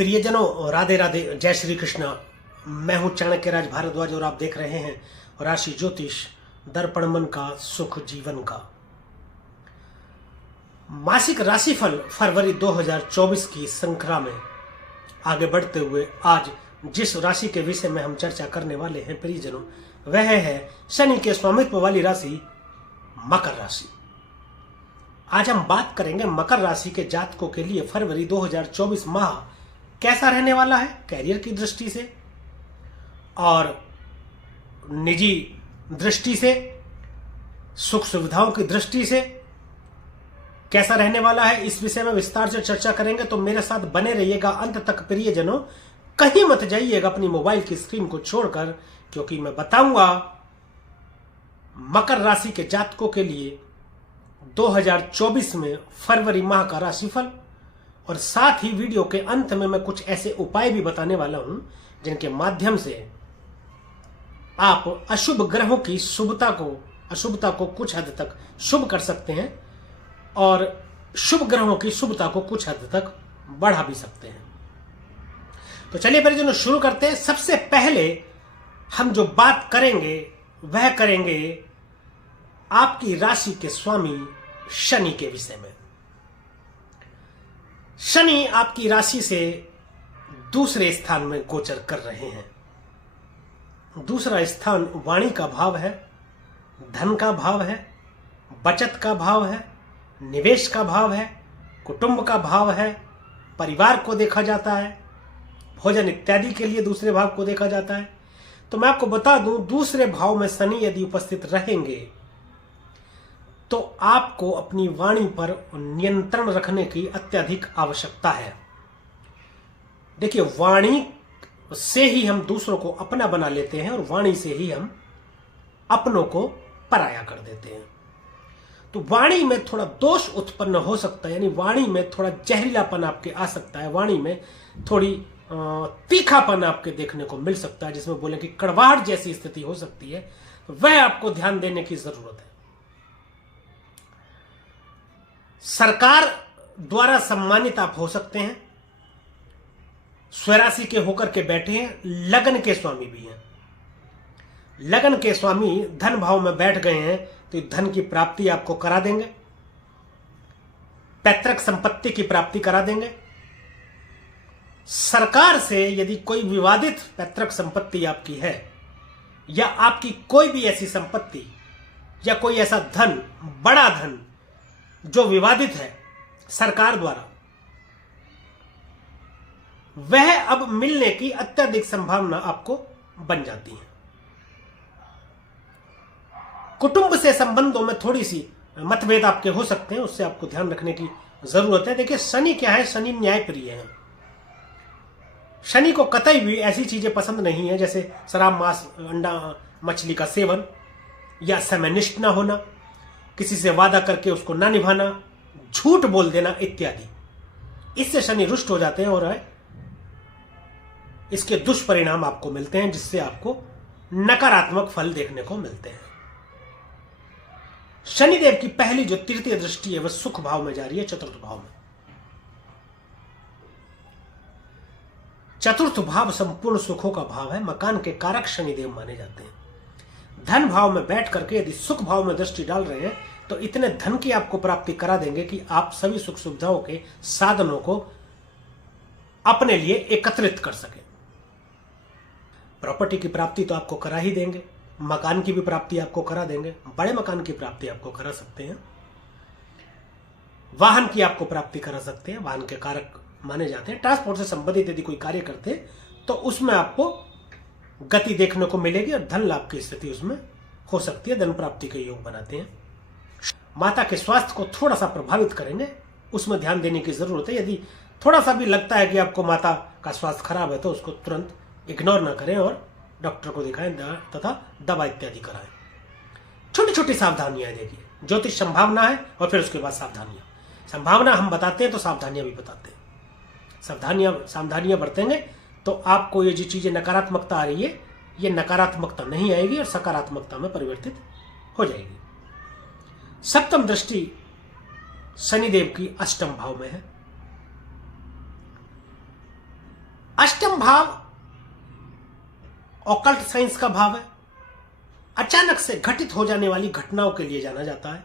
प्रियजनों, राधे राधे, जय श्री कृष्ण। मैं हूं चाणक्य राज भारद्वाज और आप देख रहे हैं राशि ज्योतिष दर्पण मन का सुख जीवन का मासिक राशिफल फरवरी 2024 की श्रृंखला में आगे बढ़ते हुए आज जिस राशि के विषय में हम चर्चा करने वाले हैं प्रियजनों, वह है शनि के स्वामित्व वाली राशि मकर राशि। आज हम बात करेंगे मकर राशि के जातकों के लिए फरवरी 2024 माह कैसा रहने वाला है कैरियर की दृष्टि से और निजी दृष्टि से, सुख सुविधाओं की दृष्टि से कैसा रहने वाला है। इस विषय में विस्तार से चर्चा करेंगे, तो मेरे साथ बने रहिएगा अंत तक प्रियजनों। कहीं मत जाइएगा अपनी मोबाइल की स्क्रीन को छोड़कर, क्योंकि मैं बताऊंगा मकर राशि के जातकों के लिए 2024 में फरवरी माह का राशिफल, और साथ ही वीडियो के अंत में मैं कुछ ऐसे उपाय भी बताने वाला हूं जिनके माध्यम से आप अशुभ ग्रहों की अशुभता को कुछ हद तक शुभ कर सकते हैं और शुभ ग्रहों की शुभता को कुछ हद तक बढ़ा भी सकते हैं। तो चलिए परिजनों शुरू करते हैं। सबसे पहले हम जो बात करेंगे वह करेंगे आपकी राशि के स्वामी शनि के विषय में। शनि आपकी राशि से दूसरे स्थान में गोचर कर रहे हैं। दूसरा स्थान वाणी का भाव है, धन का भाव है, बचत का भाव है, निवेश का भाव है, कुटुंब का भाव है, परिवार को देखा जाता है, भोजन इत्यादि के लिए दूसरे भाव को देखा जाता है। तो मैं आपको बता दूं, दूसरे भाव में शनि यदि उपस्थित रहेंगे तो आपको अपनी वाणी पर नियंत्रण रखने की अत्यधिक आवश्यकता है। देखिए, वाणी से ही हम दूसरों को अपना बना लेते हैं और वाणी से ही हम अपनों को पराया कर देते हैं। तो वाणी में थोड़ा दोष उत्पन्न हो सकता है, यानी वाणी में थोड़ा जहरीलापन आपके आ सकता है, वाणी में थोड़ी तीखापन आपके देखने को मिल सकता है, जिसमें बोले कि कड़वाहट जैसी स्थिति हो सकती है। तो वह आपको ध्यान देने की जरूरत है। सरकार द्वारा सम्मानित आप हो सकते हैं, स्वराशि के होकर के बैठे हैं, लगन के स्वामी भी हैं। लगन के स्वामी धन भाव में बैठ गए हैं तो धन की प्राप्ति आपको करा देंगे, पैतृक संपत्ति की प्राप्ति करा देंगे। सरकार से यदि कोई विवादित पैतृक संपत्ति आपकी है या आपकी कोई भी ऐसी संपत्ति या कोई ऐसा धन, बड़ा धन जो विवादित है सरकार द्वारा, वह अब मिलने की अत्यधिक संभावना आपको बन जाती है। कुटुंब से संबंधों में थोड़ी सी मतभेद आपके हो सकते हैं, उससे आपको ध्यान रखने की जरूरत है। देखिए, शनि क्या है, शनि न्याय प्रिय है। शनि को कतई भी ऐसी चीजें पसंद नहीं है जैसे शराब, मांस, अंडा, मछली का सेवन या समयनिष्ठ ना होना, किसी से वादा करके उसको ना निभाना, झूठ बोल देना इत्यादि। इससे शनि रुष्ट हो जाते हैं और इसके दुष्परिणाम आपको मिलते हैं, जिससे आपको नकारात्मक फल देखने को मिलते हैं। शनिदेव की पहली जो तृतीय दृष्टि है वह सुख भाव में जा रही है, चतुर्थ भाव में। चतुर्थ भाव संपूर्ण सुखों का भाव है, मकान के कारक शनिदेव माने जाते हैं। धन भाव में बैठ करके यदि सुख भाव में दृष्टि डाल रहे हैं तो इतने धन की आपको प्राप्ति करा देंगे कि आप सभी सुख सुविधाओं के साधनों को अपने लिए एकत्रित कर सकें। प्रॉपर्टी की प्राप्ति तो आपको करा ही देंगे, मकान की भी प्राप्ति आपको करा देंगे, बड़े मकान की प्राप्ति आपको करा सकते हैं, वाहन की आपको प्राप्ति करा सकते हैं, वाहन के कारक माने जाते हैं। ट्रांसपोर्ट से संबंधित यदि कोई कार्य करते हैं तो उसमें आपको गति देखने को मिलेगी और धन लाभ की स्थिति उसमें हो सकती है, धन प्राप्ति के योग बनाते हैं। माता के स्वास्थ्य को थोड़ा सा प्रभावित करेंगे, उसमें ध्यान देने की जरूरत है। यदि थोड़ा सा भी लगता है कि आपको माता का स्वास्थ्य खराब है तो उसको तुरंत इग्नोर ना करें और डॉक्टर को दिखाएं तथा दवा इत्यादि कराएं। छोटी छोटी सावधानियां देखिए, ज्योतिष संभावना है और फिर उसके बाद सावधानियां। संभावना हम बताते हैं तो सावधानियां भी बताते हैं। सावधानियां बरतेंगे तो आपको ये जो चीजें नकारात्मकता आ रही है ये नकारात्मकता नहीं आएगी और सकारात्मकता में परिवर्तित हो जाएगी। सप्तम दृष्टि शनिदेव की अष्टम भाव में है। अष्टम भाव ऑकल्ट साइंस का भाव है। अचानक से घटित हो जाने वाली घटनाओं के लिए जाना जाता है,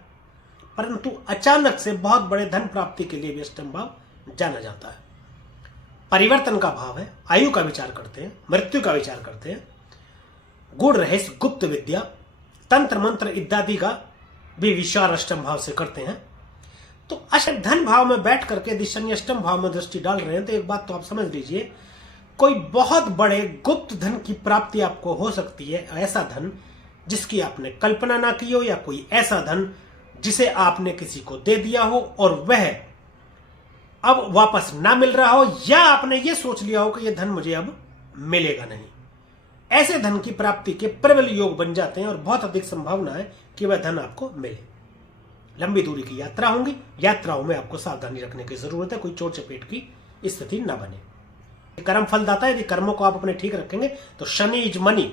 परंतु अचानक से बहुत बड़े धन प्राप्ति के लिए भी अष्टम भाव जाना जाता है। परिवर्तन का भाव है, आयु का विचार करते हैं, मृत्यु का विचार करते हैं, गूढ़ रहस्य, गुप्त विद्या, तंत्र मंत्र इत्यादि का भी विचार अष्टम भाव से करते हैं। तो धन भाव में बैठ करके यदि शनि अष्टम भाव में दृष्टि डाल रहे हैं तो एक बात तो आप समझ लीजिए, कोई बहुत बड़े गुप्त धन की प्राप्ति आपको हो सकती है। ऐसा धन जिसकी आपने कल्पना ना की हो, या कोई ऐसा धन जिसे आपने किसी को दे दिया हो और वह अब वापस ना मिल रहा हो, या आपने ये सोच लिया हो कि यह धन मुझे अब मिलेगा नहीं। ऐसे धन की प्राप्ति के प्रबल योग बन जाते हैं और बहुत अधिक संभावना है कि वह धन आपको मिले। लंबी दूरी की यात्रा होंगी, यात्राओं में आपको सावधानी रखने की जरूरत है, कोई चोट चपेट की स्थिति ना बने। कर्म फलदाता है, यदि कर्मों को आप अपने ठीक रखेंगे तो शनि इज मनी,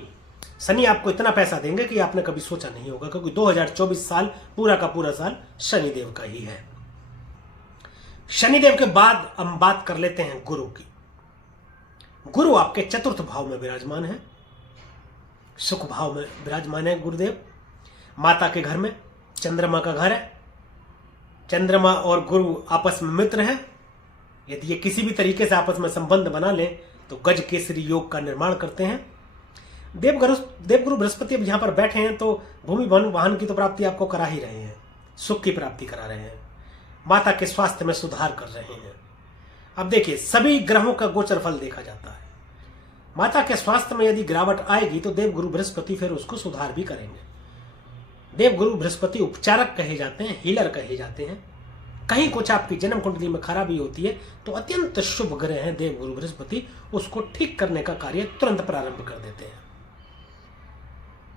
शनि आपको इतना पैसा देंगे कि आपने कभी सोचा नहीं होगा, क्योंकि 2024 साल पूरा का पूरा साल शनिदेव का ही है। शनिदेव के बाद हम बात कर लेते हैं गुरु की। गुरु आपके चतुर्थ भाव में विराजमान है, सुख भाव में विराजमान है गुरुदेव। माता के घर में चंद्रमा का घर है, चंद्रमा और गुरु आपस में मित्र हैं। यदि ये किसी भी तरीके से आपस में संबंध बना लें तो गज केसरी योग का निर्माण करते हैं। देवगुरु बृहस्पति अब यहां पर बैठे हैं तो भूमि भवन वाहन की तो प्राप्ति आपको करा ही रहे हैं, सुख की प्राप्ति करा रहे हैं, माता के स्वास्थ्य में सुधार कर रहे हैं। अब देखिए, सभी ग्रहों का गोचर फल देखा जाता है। माता के स्वास्थ्य में यदि गिरावट आएगी तो देवगुरु बृहस्पति फिर उसको सुधार भी करेंगे। देवगुरु बृहस्पति उपचारक कहे जाते हैं, हीलर कहे जाते हैं। कहीं कुछ आपकी जन्म कुंडली में खराबी होती है तो अत्यंत शुभ ग्रह हैं देवगुरु बृहस्पति, उसको ठीक करने का कार्य तुरंत प्रारंभ कर देते हैं।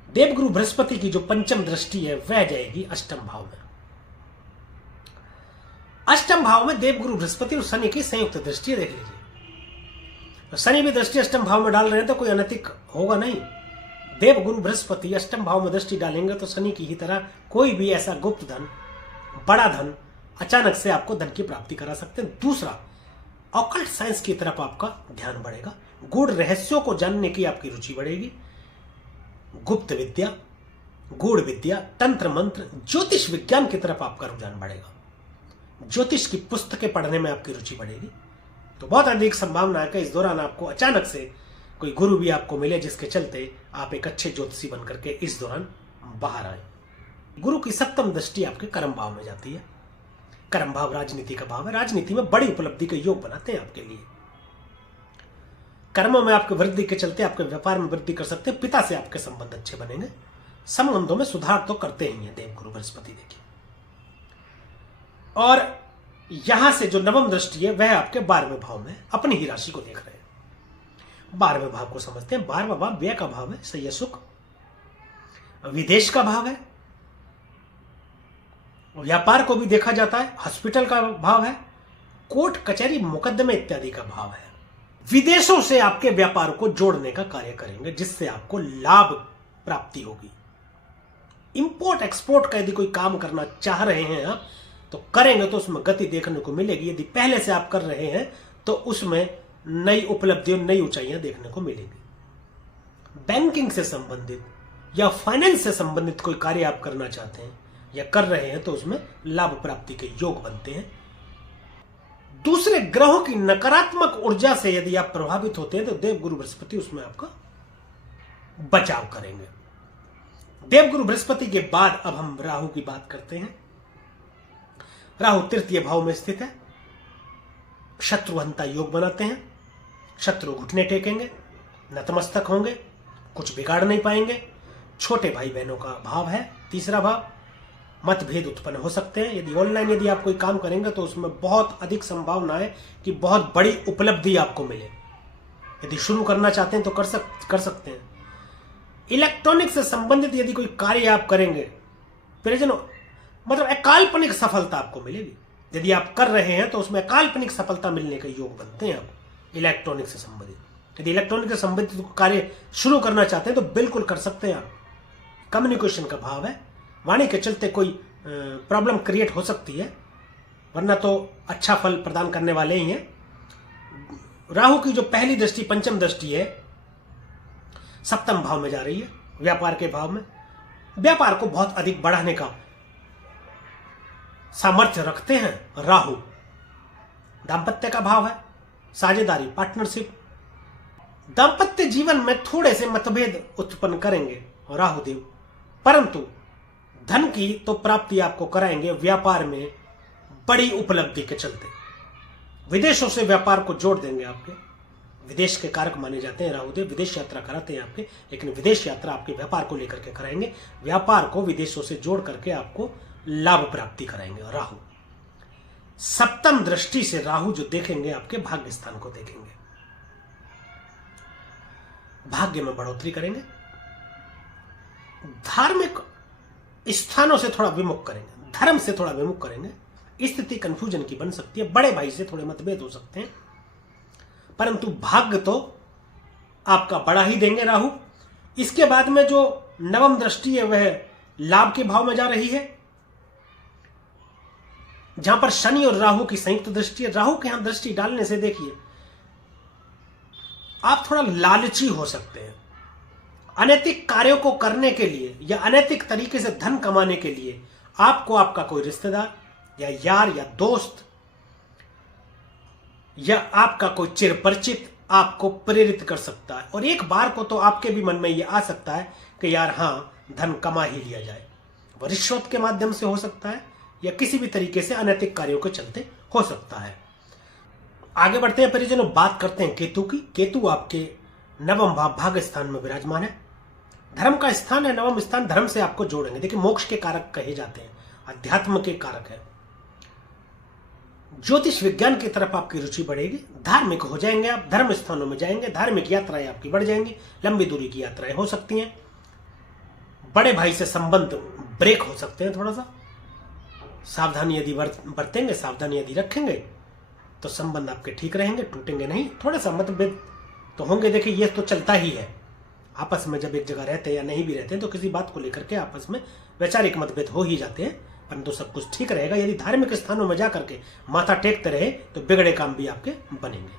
देवगुरु बृहस्पति की जो पंचम दृष्टि है वह जाएगी अष्टम भाव में। अष्टम भाव में देवगुरु बृहस्पति और शनि की संयुक्त दृष्टि देख लीजिए। तो शनि भी दृष्टि अष्टम भाव में डाल रहे हैं तो कोई अनैतिक होगा नहीं। देवगुरु बृहस्पति अष्टम भाव में दृष्टि डालेंगे तो शनि की ही तरह कोई भी ऐसा गुप्त धन, बड़ा धन अचानक से आपको धन की प्राप्ति करा सकते हैं। दूसरा, ऑकल्ट साइंस की तरफ आपका ध्यान बढ़ेगा, गूढ़ रहस्यों को जानने की आपकी रुचि बढ़ेगी। गुप्त विद्या, गूढ़ विद्या, तंत्र मंत्र, ज्योतिष विज्ञान की तरफ आपका रुझान बढ़ेगा। ज्योतिष की पुस्तकें पढ़ने में आपकी रुचि बढ़ेगी। तो बहुत अधिक संभावना है कि इस दौरान आपको अचानक से कोई गुरु भी आपको मिले, जिसके चलते आप एक अच्छे ज्योतिषी बनकर के इस दौरान बाहर आए। गुरु की सप्तम दृष्टि आपके कर्म भाव में जाती है। कर्म भाव राजनीति का भाव है, राजनीति में बड़ी उपलब्धि के योग बनाते हैं आपके लिए। कर्मों में आपके वृद्धि के चलते आपके व्यापार में वृद्धि कर सकते हैं, पिता से आपके संबंध अच्छे बनेंगे, संबंधों में सुधार तो करते ही हैं देवगुरु बृहस्पति। देखिए, और यहां से जो नवम दृष्टि है वह आपके 12वें भाव में अपनी ही राशि को देख रहे हैं। 12वें भाव को समझते हैं। 12वां भाव व्यय का भाव है, सही सुख, विदेश का भाव है, व्यापार को भी देखा जाता है, हॉस्पिटल का भाव है, कोर्ट कचहरी मुकदमे इत्यादि का भाव है। विदेशों से आपके व्यापार को जोड़ने का कार्य करेंगे, जिससे आपको लाभ प्राप्ति होगी। इंपोर्ट एक्सपोर्ट का यदि कोई काम करना चाह रहे हैं आप तो करेंगे तो उसमें गति देखने को मिलेगी। यदि पहले से आप कर रहे हैं तो उसमें नई उपलब्धियों, नई ऊंचाइयां देखने को मिलेंगी। बैंकिंग से संबंधित या फाइनेंस से संबंधित कोई कार्य आप करना चाहते हैं या कर रहे हैं तो उसमें लाभ प्राप्ति के योग बनते हैं। दूसरे ग्रहों की नकारात्मक ऊर्जा से यदि आप प्रभावित होते हैं तो देवगुरु बृहस्पति उसमें आपका बचाव करेंगे। देवगुरु बृहस्पति के बाद अब हम राहु की बात करते हैं। राहु तृतीय भाव में स्थित है, शत्रुहंता योग बनाते हैं। शत्रु घुटने टेकेंगे, नतमस्तक होंगे, कुछ बिगाड़ नहीं पाएंगे। छोटे भाई बहनों का भाव है तीसरा भाव। मतभेद उत्पन्न हो सकते हैं। यदि ऑनलाइन यदि आप कोई काम करेंगे तो उसमें बहुत अधिक संभावना है कि बहुत बड़ी उपलब्धि आपको मिले। यदि शुरू करना चाहते हैं तो कर सकते हैं। इलेक्ट्रॉनिक से संबंधित यदि कोई कार्य आप करेंगे, परिजनों मतलब अकाल्पनिक सफलता आपको मिलेगी। यदि आप कर रहे हैं तो उसमें अकाल्पनिक सफलता मिलने के योग बनते हैं आप इलेक्ट्रॉनिक से संबंधित। यदि इलेक्ट्रॉनिक से संबंधित कार्य शुरू करना चाहते हैं तो बिल्कुल कर सकते हैं आप। कम्युनिकेशन का भाव है, वाणी के चलते कोई प्रॉब्लम क्रिएट हो सकती है, वरना तो अच्छा फल प्रदान करने वाले ही हैं। राहु की जो पहली दृष्टि पंचम दृष्टि है, सप्तम भाव में जा रही है, व्यापार के भाव में। व्यापार को बहुत अधिक बढ़ाने का सामर्थ्य रखते हैं राहु। दांपत्य का भाव है, साझेदारी, पार्टनरशिप। दांपत्य जीवन में थोड़े से मतभेद उत्पन्न करेंगे राहुदेव, परंतु धन की तो प्राप्ति आपको कराएंगे व्यापार में बड़ी उपलब्धि के चलते। विदेशों से व्यापार को जोड़ देंगे आपके। विदेश के कारक माने जाते हैं राहुदेव, विदेश यात्रा कराते हैं आपके, लेकिन विदेश यात्रा आपके व्यापार को लेकर के कराएंगे। व्यापार को विदेशों से जोड़ करके आपको लाभ प्राप्ति कराएंगे राहु। सप्तम दृष्टि से राहु जो देखेंगे आपके भाग्य स्थान को देखेंगे, भाग्य में बढ़ोतरी करेंगे। धार्मिक स्थानों से थोड़ा विमुख करेंगे, धर्म से थोड़ा विमुख करेंगे। स्थिति कंफ्यूजन की बन सकती है, बड़े भाई से थोड़े मतभेद हो सकते हैं, परंतु भाग्य तो आपका बढ़ा ही देंगे राहु। इसके बाद में जो नवम दृष्टि है वह लाभ के भाव में जा रही है, जहां पर शनि और राहु की संयुक्त दृष्टि है। राहु के यहां दृष्टि डालने से देखिए आप थोड़ा लालची हो सकते हैं। अनैतिक कार्यों को करने के लिए या अनैतिक तरीके से धन कमाने के लिए आपको आपका कोई रिश्तेदार या यार या दोस्त या आपका कोई चिर परिचित आपको प्रेरित कर सकता है, और एक बार को तो आपके भी मन में यह आ सकता है कि यार हां, धन कमा ही लिया जाए। वह रिश्वत के माध्यम से हो सकता है या किसी भी तरीके से अनैतिक कार्यों के चलते हो सकता है। आगे बढ़ते हैं परिजनों, बात करते हैं केतु की। केतु आपके नवम भाव भाग्य स्थान में विराजमान है। धर्म का स्थान है, नवम स्थान धर्म से आपको जोड़ेंगे। देखिए मोक्ष के कारक कहे जाते हैं, अध्यात्म के कारक है। ज्योतिष विज्ञान की तरफ आपकी रुचि बढ़ेगी, धार्मिक हो जाएंगे आप, धर्म स्थानों में जाएंगे, धार्मिक यात्राएं आपकी बढ़ जाएंगी, लंबी दूरी की यात्राएं हो सकती हैं। बड़े भाई से संबंध ब्रेक हो सकते हैं, थोड़ा सा सावधानी यदि बरतेंगे, सावधानी यदि रखेंगे तो संबंध आपके ठीक रहेंगे, टूटेंगे नहीं। थोड़ा सा मतभेद तो होंगे, देखिए ये तो चलता ही है आपस में, जब एक जगह रहते हैं या नहीं भी रहते हैं तो किसी बात को लेकर के आपस में वैचारिक मतभेद हो ही जाते हैं, परंतु सब कुछ ठीक रहेगा यदि धार्मिक स्थानों में जाकर के माथा टेकते रहे तो बिगड़े काम भी आपके बनेंगे।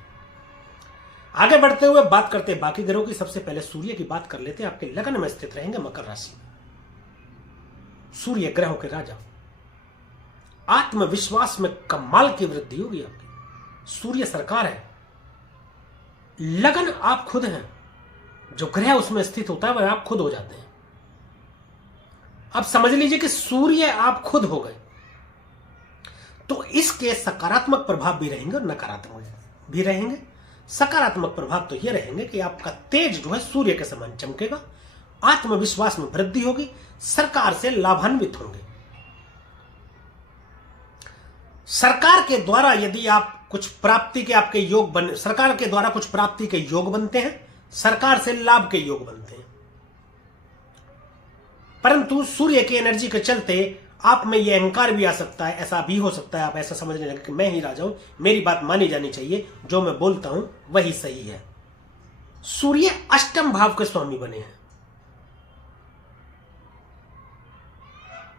आगे बढ़ते हुए बात करते हैं बाकी ग्रहों की। सबसे पहले सूर्य की बात कर लेते हैं। आपके लगन में स्थित रहेंगे मकर राशि में। सूर्य ग्रहों के राजा, आत्मविश्वास में कमाल की वृद्धि होगी आपकी। सूर्य सरकार है, लगन आप खुद हैं, जो ग्रह उसमें स्थित होता है वह आप खुद हो जाते हैं। अब समझ लीजिए कि सूर्य आप खुद हो गए, तो इसके सकारात्मक प्रभाव भी रहेंगे और नकारात्मक भी रहेंगे। सकारात्मक प्रभाव तो यह रहेंगे कि आपका तेज जो है सूर्य के समान चमकेगा, आत्मविश्वास में वृद्धि होगी, सरकार से लाभान्वित होंगे। सरकार के द्वारा यदि आप कुछ प्राप्ति के आपके योग बन, सरकार के द्वारा कुछ प्राप्ति के योग बनते हैं, सरकार से लाभ के योग बनते हैं, परंतु सूर्य की एनर्जी के चलते आप में यह अहंकार भी आ सकता है। ऐसा भी हो सकता है आप ऐसा समझने लगे कि मैं ही राजा हूं, मेरी बात मानी जानी चाहिए, जो मैं बोलता हूं वही सही है। सूर्य अष्टम भाव के स्वामी बने हैं।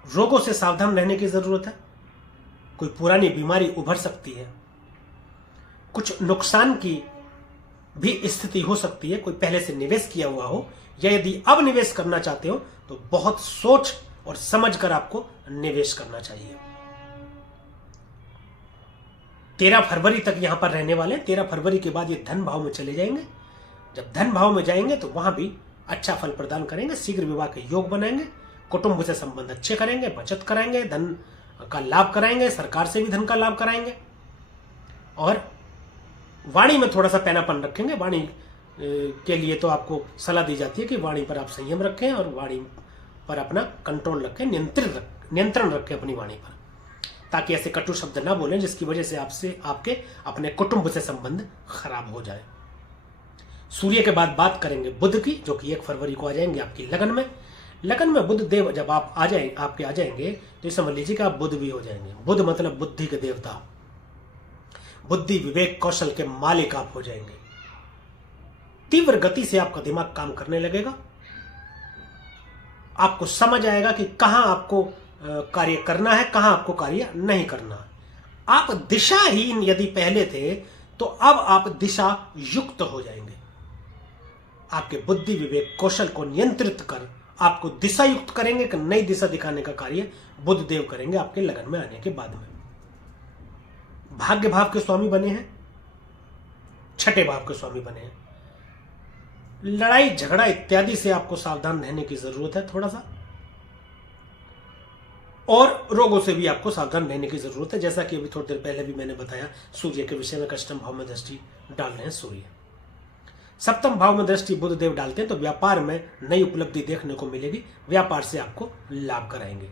रोगों से सावधान रहने की जरूरत है। कोई पुरानी बीमारी उभर सकती है, कुछ नुकसान की भी स्थिति हो सकती है। कोई पहले से निवेश किया हुआ हो या यदि अब निवेश करना चाहते हो तो बहुत सोच और समझकर आपको निवेश करना चाहिए। 13 फरवरी तक यहां पर रहने वाले हैं। 13 फरवरी के बाद ये धन भाव में चले जाएंगे। जब धन भाव में जाएंगे तो वहां भी अच्छा फल प्रदान करेंगे, शीघ्र विवाह के योग बनाएंगे, कुटुंब से संबंध अच्छे करेंगे, बचत कराएंगे, धन का लाभ कराएंगे, सरकार से भी धन का लाभ कराएंगे, और वाणी में थोड़ा सा पैनापन रखेंगे। वाणी के लिए तो आपको सलाह दी जाती है कि वाणी पर आप संयम रखें और वाणी पर अपना कंट्रोल रखें, नियंत्रण रखें अपनी वाणी पर, ताकि ऐसे कटु शब्द ना बोलें जिसकी वजह से आपसे आपके अपने कुटुंब से संबंध खराब हो जाए। सूर्य के बाद बात करेंगे बुध की, जो कि 1 फरवरी को आ जाएंगे आपकी लगन में। लगन में बुध देव जब आप आ जाएंगे तो समझ लीजिए कि आप बुध भी हो जाएंगे। बुध मतलब बुद्धि के देवता, बुद्धि विवेक कौशल के मालिक आप हो जाएंगे। तीव्र गति से आपका दिमाग काम करने लगेगा। आपको समझ आएगा कि कहां आपको कार्य करना है, कहां आपको कार्य नहीं करना है। आप दिशाहीन यदि पहले थे तो अब आप दिशा युक्त हो जाएंगे। आपके बुद्धि विवेक कौशल को नियंत्रित कर आपको दिशा युक्त करेंगे कि नई दिशा दिखाने का कार्य बुध देव करेंगे आपके लगन में आने के बाद में। भाग्य भाव के स्वामी बने हैं, छठे भाव के स्वामी बने हैं। लड़ाई झगड़ा इत्यादि से आपको सावधान रहने की जरूरत है थोड़ा सा, और रोगों से भी आपको सावधान रहने की जरूरत है। जैसा कि अभी थोड़ी देर पहले भी मैंने बताया, सूर्य के विषय में अष्टम भाव में दृष्टि डाल रहे हैं सूर्य। सप्तम भाव में दृष्टि बुध देव डालते हैं तो व्यापार में नई उपलब्धि देखने को मिलेगी, व्यापार से आपको लाभ कराएंगे।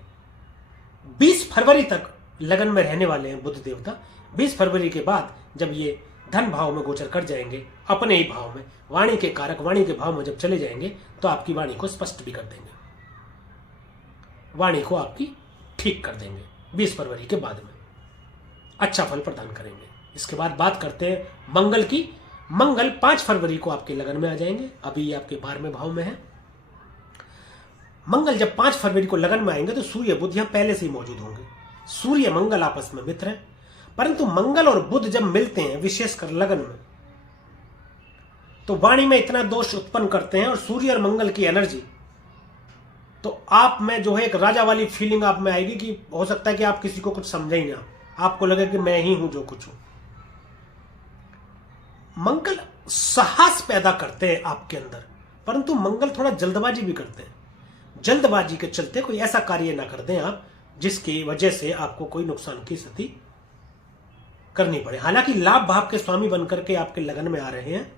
20 फरवरी तक लगन में रहने वाले हैं बुध देवता। 20 फरवरी के बाद जब ये धन भाव में गोचर कर जाएंगे, अपने ही भाव में वाणी के कारक वाणी के भाव में जब चले जाएंगे तो आपकी वाणी को स्पष्ट भी कर देंगे, वाणी को आपकी ठीक कर देंगे। 20 फरवरी के बाद में अच्छा फल प्रदान करेंगे। इसके बाद बात करते हैं मंगल की। मंगल 5 फरवरी को आपके लगन में आ जाएंगे, अभी आपके 12वें भाव में है। मंगल जब 5 फरवरी को लगन में आएंगे तो सूर्य बुध यहां पहले से ही मौजूद होंगे। सूर्य मंगल आपस में मित्र हैं, परंतु मंगल और बुध जब मिलते हैं विशेषकर लगन में तो वाणी में इतना दोष उत्पन्न करते हैं, और सूर्य और मंगल की एनर्जी तो आप में जो है एक राजा वाली फीलिंग आप में आएगी कि हो सकता है कि आप किसी को कुछ समझे ही ना, आपको लगे कि मैं ही हूं जो कुछ हूं। मंगल साहस पैदा करते हैं आपके अंदर, परंतु मंगल थोड़ा जल्दबाजी भी करते हैं। जल्दबाजी के चलते कोई ऐसा कार्य ना कर दें आप जिसकी वजह से आपको कोई नुकसान की स्थिति करनी पड़े। हालांकि लाभ भाव के स्वामी बनकर के आपके लगन में आ रहे हैं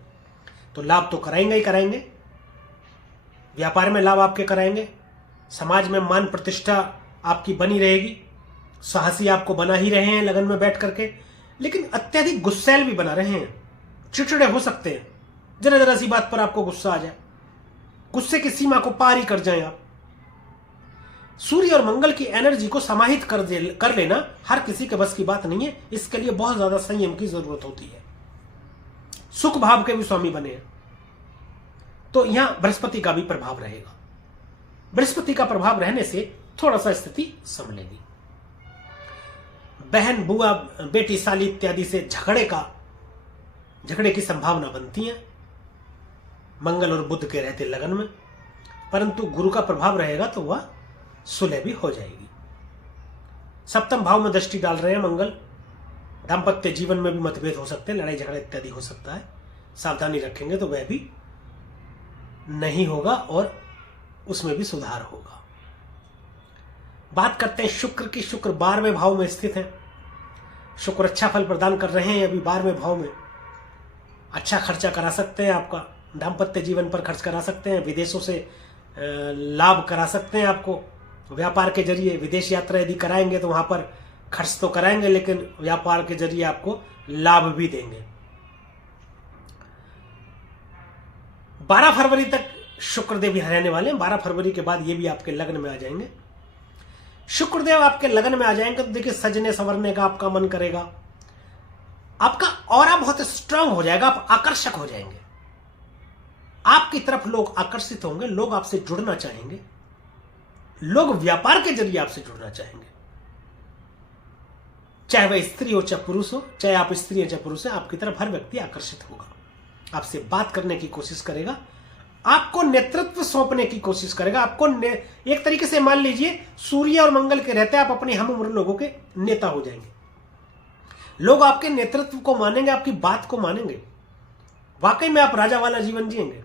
तो लाभ तो कराएंगे ही कराएंगे, व्यापार में लाभ आपके कराएंगे, समाज में मान प्रतिष्ठा आपकी बनी रहेगी, साहसी आपको बना ही रहे हैं लगन में बैठ करके, लेकिन अत्यधिक गुस्सैल भी बना रहे हैं, चिड़चिड़े हो सकते हैं, जरा जरा सी बात पर आपको गुस्सा आ जाए, गुस्से की सीमा को पार ही कर जाएं आप। सूर्य और मंगल की एनर्जी को समाहित कर लेना हर किसी के बस की बात नहीं है, इसके लिए बहुत ज्यादा संयम की जरूरत होती है। सुख भाव के भी स्वामी बने हैं तो यहां बृहस्पति का भी प्रभाव रहेगा। बृहस्पति का प्रभाव रहने से थोड़ा सा स्थिति संभलेगी। बहन बुआ बेटी साली इत्यादि से झगड़े की संभावना बनती है मंगल और बुध के रहते लगन में, परंतु गुरु का प्रभाव रहेगा तो वह सुलह भी हो जाएगी। सप्तम भाव में दृष्टि डाल रहे हैं मंगल, दाम्पत्य जीवन में भी मतभेद हो सकते हैं, लड़ाई झगड़ा इत्यादि हो सकता है, सावधानी रखेंगे तो वह भी नहीं होगा और उसमें भी सुधार होगा। बात करते हैं शुक्र की। शुक्र 12वें भाव में स्थित है। शुक्र अच्छा फल प्रदान कर रहे हैं अभी 12वें भाव में, अच्छा खर्चा करा सकते हैं, आपका दाम्पत्य जीवन पर खर्च करा सकते हैं, विदेशों से लाभ करा सकते हैं, आपको व्यापार के जरिए विदेश यात्रा यदि कराएंगे तो वहां पर खर्च तो कराएंगे लेकिन व्यापार के जरिए आपको लाभ भी देंगे। 12 फरवरी तक शुक्रदेव यहाँ रहने वाले हैं, 12 फरवरी के बाद ये भी आपके लगन में आ जाएंगे। शुक्रदेव आपके लगन में आ जाएंगे तो देखिए सजने संवरने का आपका मन करेगा, आपका ऑरा बहुत स्ट्रांग हो जाएगा, आप आकर्षक हो जाएंगे, आपकी तरफ लोग आकर्षित होंगे, लोग आपसे जुड़ना चाहेंगे, लोग व्यापार के जरिए आपसे जुड़ना चाहेंगे, चाहे वह स्त्री हो चाहे पुरुष हो, चाहे आप स्त्री हो चाहे पुरुष हो, आपकी तरफ हर व्यक्ति आकर्षित होगा, आपसे बात करने की कोशिश करेगा, आपको नेतृत्व सौंपने की कोशिश करेगा, आपको एक तरीके से मान लीजिए सूर्य और मंगल के रहते आप अपने हम उम्र लोगों के नेता हो जाएंगे। लोग आपके नेतृत्व को मानेंगे, आपकी बात को मानेंगे, वाकई में आप राजा वाला जीवन जिएंगे,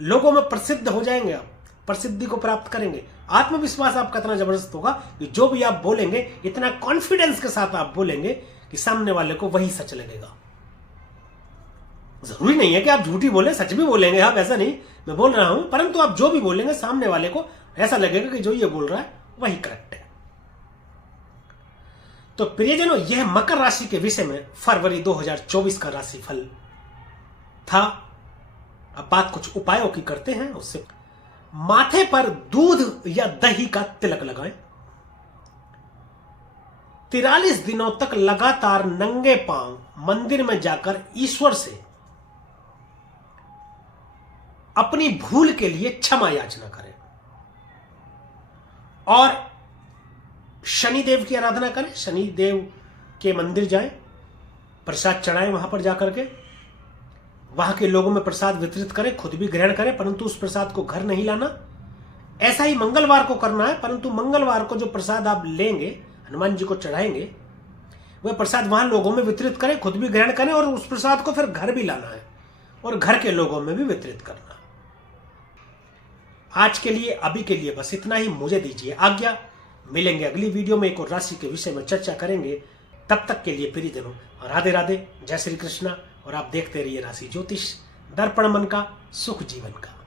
लोगों में प्रसिद्ध हो जाएंगे, आप प्रसिद्धि को प्राप्त करेंगे। आत्मविश्वास आपका इतना जबरदस्त होगा कि जो भी आप बोलेंगे इतना कॉन्फिडेंस के साथ आप बोलेंगे कि सामने वाले को वही सच लगेगा। जरूरी नहीं है कि आप झूठी बोले, सच भी बोलेंगे आप, ऐसा नहीं मैं बोल रहा हूं, परंतु आप जो भी बोलेंगे सामने वाले को ऐसा लगेगा कि जो ये बोल रहा है वही करेक्ट है। तो प्रियजनों, यह मकर राशि के विषय में फरवरी 2024 का राशिफल था। अब बात कुछ उपायों की करते हैं। उससे माथे पर दूध या दही का तिलक लगाएं। 43 दिनों तक लगातार नंगे पांव मंदिर में जाकर ईश्वर से अपनी भूल के लिए क्षमा याचना करें और शनिदेव की आराधना करें। शनिदेव के मंदिर जाएं, प्रसाद चढ़ाएं, वहां पर जाकर के वहां के लोगों में प्रसाद वितरित करें, खुद भी ग्रहण करें, परंतु उस प्रसाद को घर नहीं लाना। ऐसा ही मंगलवार को करना है, परंतु मंगलवार को जो प्रसाद आप लेंगे, हनुमान जी को चढ़ाएंगे, वह प्रसाद वहां लोगों में वितरित करें, खुद भी ग्रहण करें, और उस प्रसाद को फिर घर भी लाना है और घर के लोगों में भी वितरित करना। आज के लिए, अभी के लिए बस इतना ही। मुझे दीजिए आज्ञा, मिलेंगे अगली वीडियो में, एक और राशि के विषय में चर्चा करेंगे। तब तक के लिए प्रिय जनों, राधे राधे, जय श्री कृष्णा। और आप देखते रहिए राशि ज्योतिष दर्पण, मन का सुख जीवन का।